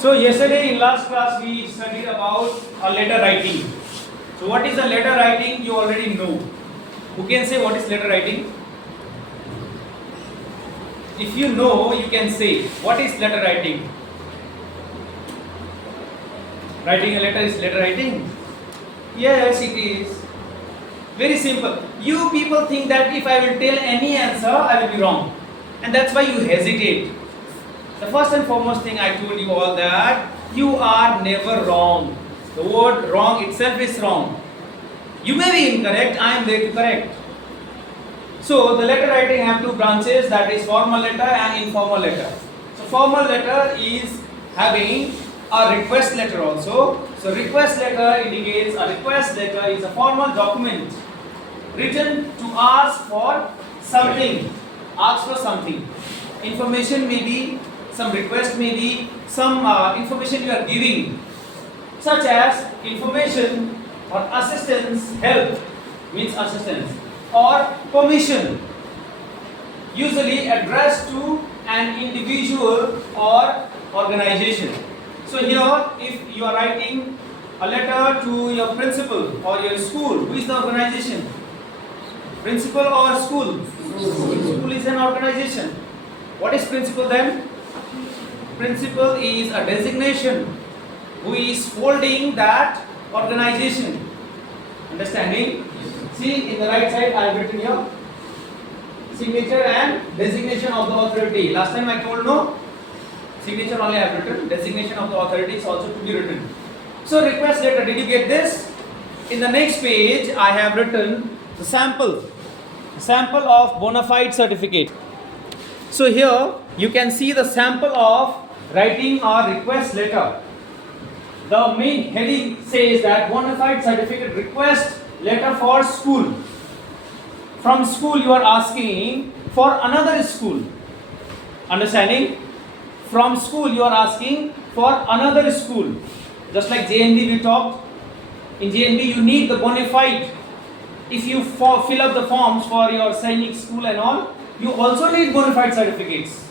So yesterday in last class we studied about a letter writing. So what is a letter writing? You already know. Who can say what is letter writing? If you know, you can say what is letter writing. Writing a letter is letter writing. Yes, it is. Very simple. You people think that if I will tell any answer, I will be wrong, and that's why you hesitate. The first and foremost thing I told you all that you are never wrong. The word wrong itself is wrong. You may be incorrect, I am there to correct. So the letter writing have two branches, that is formal letter and informal letter. So formal letter is having a request letter also. So request letter indicates a request letter is a formal document written to ask for something. Ask for something. Information may be, some request may be, some information you are giving, such as information or assistance, help means assistance, or permission, usually addressed to an individual or organization. So here, if you are writing a letter to your principal or your school, who is the organization? Principal or school? School is an organization. What is principal then? Principal is a designation who is holding that organization. Understanding? See, in the right side I have written here signature and designation of the authority. Last time I told no, signature only I have written, designation of the authority is also to be written. So request letter, did you get this? In the next page I have written the sample of bona fide certificate. So here you can see the sample of writing a request letter. The main heading says that bona fide certificate request letter for school. From school you are asking for another school. Understanding? From school you are asking for another school. Just like JNB we talked. In JNB you need the bona fide. If you fill up the forms for your Sainik school and all, you also need bona fide certificates.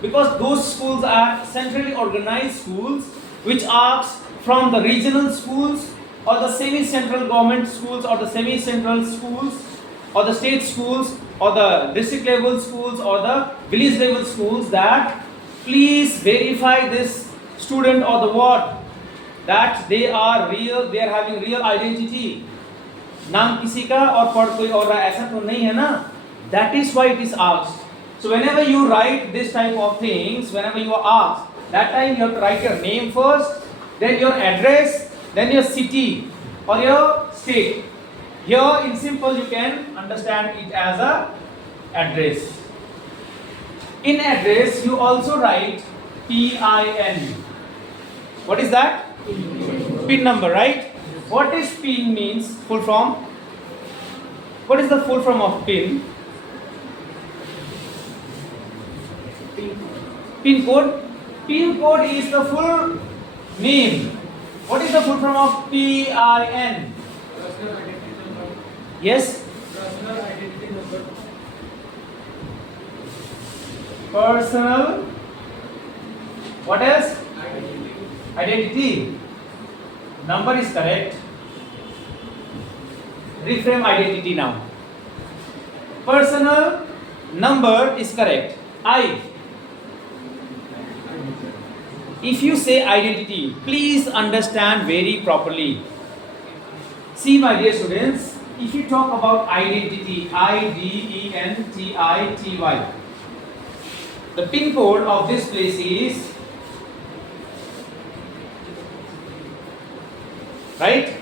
Because those schools are centrally organized schools which ask from the regional schools or the semi-central government schools or the semi-central schools or the state schools or the district level schools or the village level schools that please verify this student or the ward that they are real, they are having real identity. नाम किसी का और पढ़ कोई और ऐसा तो नहीं है ना. That is why it is asked. So whenever you write this type of things, whenever you are asked, that time you have to write your name first, then your address, then your city or your state. Here in simple you can understand it as a address. In address you also write PIN. What is that? PIN number, right? What is PIN means? Full form? What is the full form of PIN? PIN code? PIN code is the full name. What is the full form of PIN? Yes? Personal. What else? Identity. Number is correct. Reframe identity now. Personal number is correct. I. If you say identity, please understand very properly. See, my dear students, if you talk about identity, identity, the pin code of this place is, right,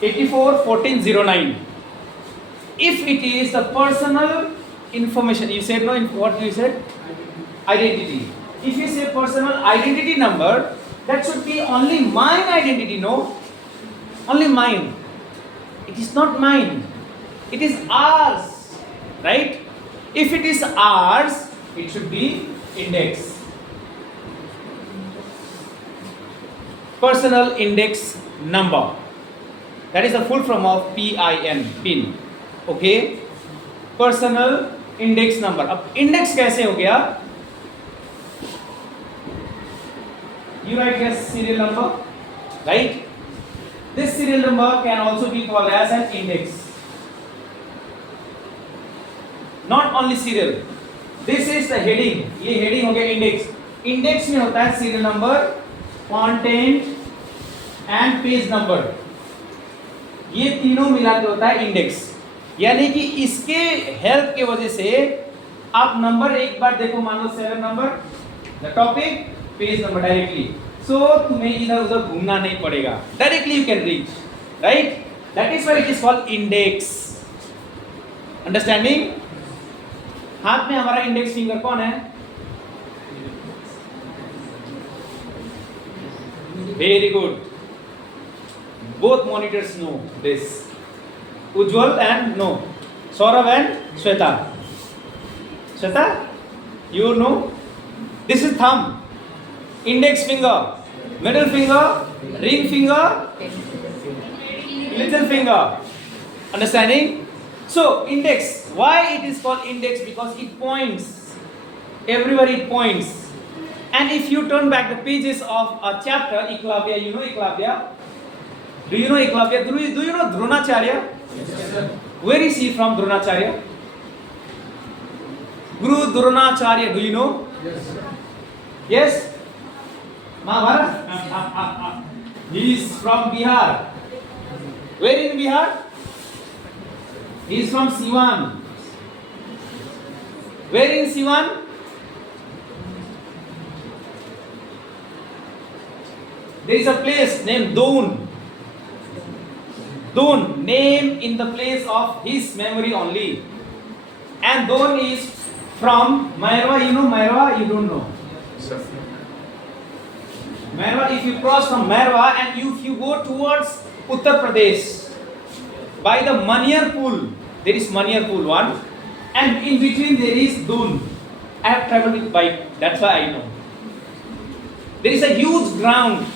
841409. If it is the personal information, you said no, what you said? Identity. If you say personal identity number, that should be only mine identity, no? Only mine. It is not mine. It is ours, right? If it is ours, it should be index. Personal index number. That is the full form of PIN. Okay? Personal index number. अब index कैसे हो गया? You write here serial number, right? This serial number can also be called as an index. Not only serial. This is the heading. ये heading हो गया index. Index में होता है serial number, content and page number. ये तीनों मिला के होता है index. यानी कि इसके हेल्प के वजह से आप नंबर एक बार देखो, मान लो 7 number, the topic, page number directly. सो तुम्हें इधर उधर घूमना नहीं पड़ेगा, directly you can reach, right? That is why it is called index. Understanding? हाथ में हमारा इंडेक्स फिंगर कौन है? Very good. Both monitors know this. Ujjwal and no. Saurav and Shweta. Shweta, you know? This is thumb, index finger, middle finger, ring finger, little finger. Understanding? So index. Why it is called index? Because it points. Everywhere it points. And if you turn back the pages of a chapter, Eklavya, you know Eklavya? Do you know Eklavya? Do you know Dronacharya? Where is he from, Dronacharya? Guru Dronacharya, do you know? Yes. Yes? Mahabharata? He is from Bihar. Where in Bihar? He is from Siwan. Where in Siwan? There is a place named Doon. Doon, name in the place of his memory only. And Doon is from Mairwa. You know Mairwa? You don't know. Mairwa, if you cross from Mairwa and if you go towards Uttar Pradesh, by the Maniar Pool, there is Maniar Pool one, and in between there is Doon. I have traveled with bike, that's why I know. There is a huge ground,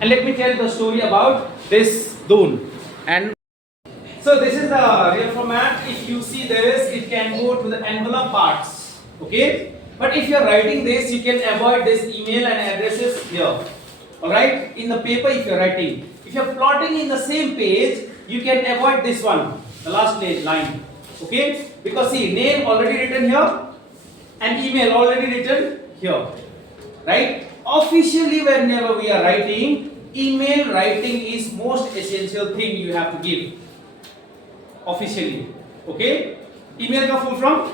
and let me tell the story about this Doon. And so this is the real format. If you see this, it can go to the envelope parts, okay? But if you are writing this, you can avoid this email and addresses here. Alright? In the paper, if you are writing, if you are plotting in the same page, you can avoid this one, the last line, okay? Because see, name already written here and email already written here, right? Officially, whenever we are writing, email writing is most essential thing you have to give officially, okay? Email ka full from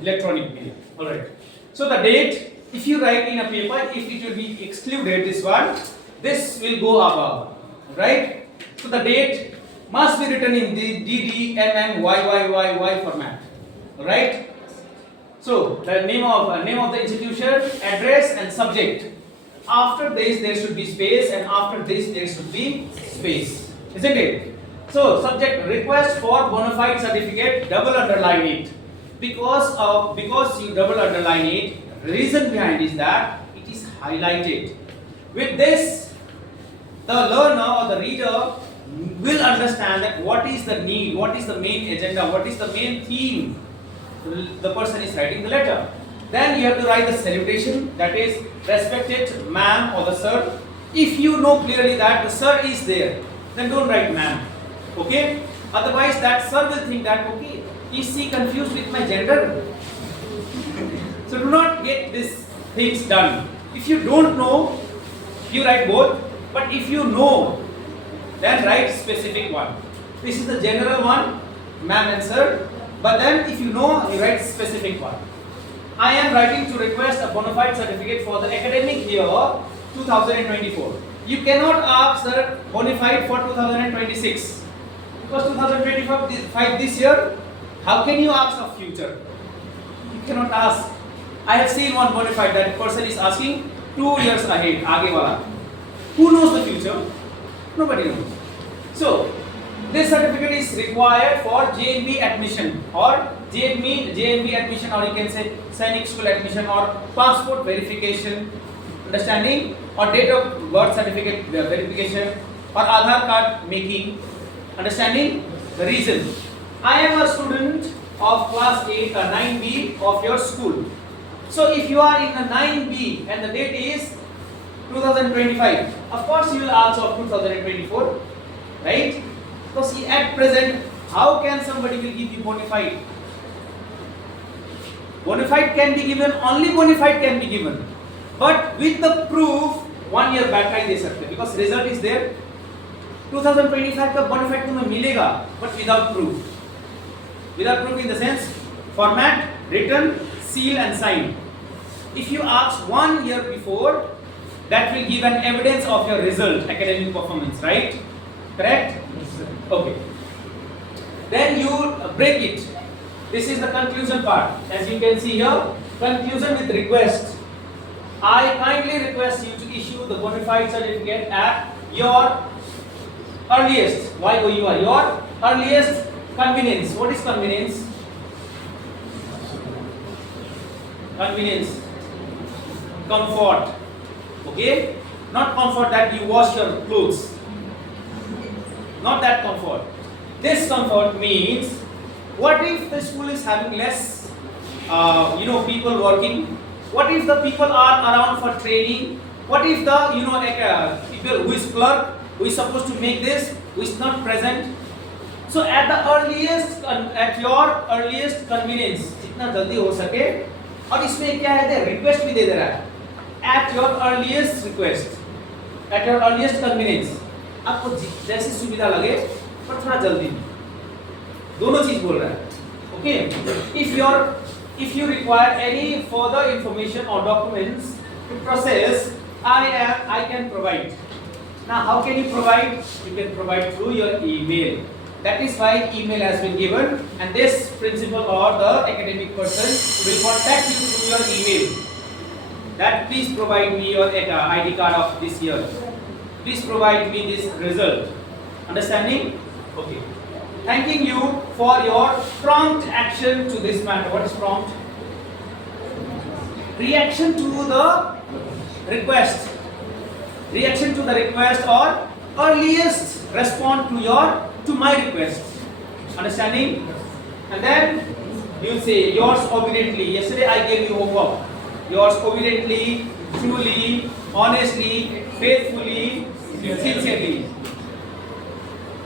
electronic media. All right. So the date, if you write in a paper, if it will be excluded, this one, this will go above, right? So the date must be written in the DDMMYYYY format, all right? So the name of the institution, address and subject. After this there should be space, and after this there should be space, isn't it? So subject, request for bona fide certificate, double underline it. Because you double underline it, reason behind is that it is highlighted. With this, the learner or the reader will understand that what is the need, what is the main agenda, what is the main theme the person is writing the letter. Then you have to write the salutation, that is respected ma'am or the sir. If you know clearly that the sir is there, then don't write ma'am, okay? Otherwise that sir will think that, okay, is she confused with my gender? So do not get these things done. If you don't know, you write both, but if you know, then write specific one. This is the general one, ma'am and sir, but then if you know, you write specific one. I am writing to request a bona fide certificate for the academic year 2024. You cannot ask sir bona fide for 2026 because 2025 this year. How can you ask of future? You cannot ask. I have seen one bona fide that person is asking 2 years ahead, aage wala. Who knows the future? Nobody knows. So this certificate is required for JNB admission or JNB admission, or you can say Sainik school admission or passport verification, understanding, or date of birth certificate verification, or Aadhaar card making, understanding. The reason, I am a student of class 8 or 9B of your school. So if you are in a 9B and the date is 2025, of course you will ask of 2024, right? Because at present, how can somebody will give you bona fide? Bona fide can be given, only bona fide can be given, but with the proof 1 year back I दे सकते, because result is there. 2025 का bona fide तुम्हें मिलेगा, but without proof. Without proof in the sense format, written, seal and signed. If you ask 1 year before, that will give an evidence of your result, academic performance, right? Correct? Yes, sir. Okay. Then you break it. This is the conclusion part. As you can see here, conclusion with request. I kindly request you to issue the bona fide certificate at your earliest, YOUR, your earliest convenience. What is convenience? Convenience. Comfort. Okay? Not comfort that you wash your clothes. Not that comfort. This comfort means, what if the school is having less, people working? What if the people are around for training? What if the, people who is clerk, who is supposed to make this, who is not present? So at your earliest convenience, जितना जल्दी हो सके, और इसमें क्या है, request भी दे दे रहा है. At your earliest request, at your earliest convenience, आपको जैसी सुविधा लगे, पर थोड़ा जल्दी. दोनों चीज बोल रहा है. Okay? If you require any further information or documents to process, I can provide. Now, how can you provide? You can provide through your email. That is why email has been given, and this principal or the academic person will contact you through your email. That please provide me your ID card of this year. Please provide me this result. Understanding? Okay. Thanking you for your prompt action to this matter. What is prompt? Reaction to the request. Reaction to the request or earliest response to my request. Understanding? And then you say yours obediently. Yesterday I gave you homework. Yours obediently, truly, honestly, faithfully, sincerely.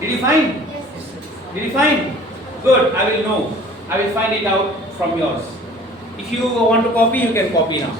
Did you find? Did you find? Good. I will know. I will find it out from yours. If you want to copy, you can copy now.